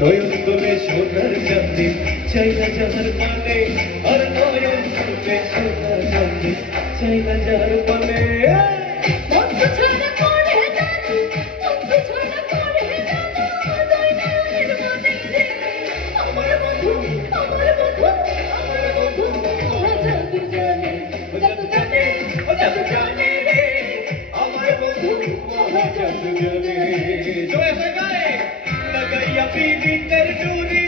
নয়ন তোলে সোনার চাঁদে চাই না যাহার পানে আর নয়ন তোলে সোনার চাঁদে চাই না যাহার পানে বন্ধু ছাড়া করে জানো বন্ধু ছাড়া করে জানো দুই নয়নের মানে রে আমার বন্ধু আমার বন্ধু আমার বন্ধু জাদু জানে জাদু জানে জাদু জানে রে আমার বন্ধু জাদু জানে জয় হয়ে গায়ে লাগাইয়া পীড়িতের ডুরি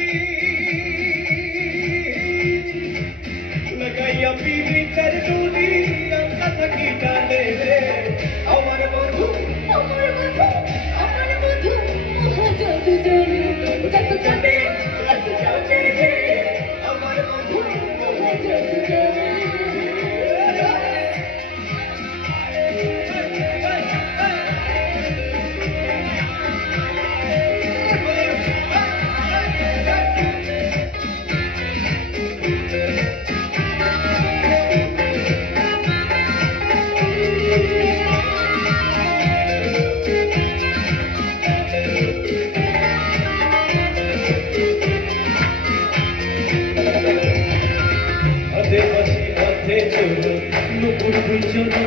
লাগাইয়া পীড়িতের ডুরি আমরা থাকি টানে রে আমার বন্ধু আমার বন্ধু আমার বন্ধু জাদু জানে জাদু জানে জাদু জানে রে আমার বন্ধু জাদু জানে আদিবাসী পথে চলো নুপুর চলে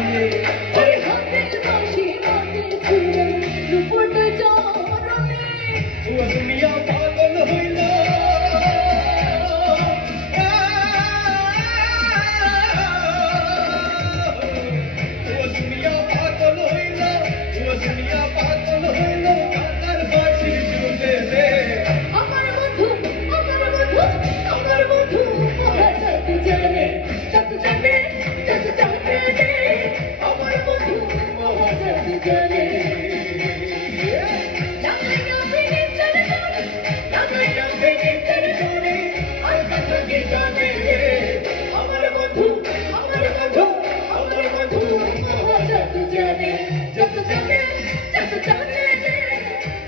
আরে হাতে বাঁশি হাতে ছুঁড়ে রূপটা জরনে দুনিয়া পাগল হইল দুনিয়া পাগল হইল দুনিয়া পাগল হইল কান্নার বাঁশি শুনতে দে আমার বন্ধু আমার বন্ধু আমার বন্ধু জাদু জানে জাদু জানে জাদু জানে রে আমার বন্ধু জাদু জানে লাগাইয়া পিনিতের ডোরে লাগাইয়া পিনিতের ডোরে আর কত কি জানে রে আমার বন্ধু আমার বন্ধু আমার বন্ধু জাদু জানে জাদু জানে জাদু জানে রে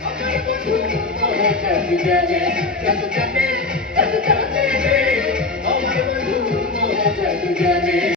আমার বন্ধু জাদু জানে জাদু জানে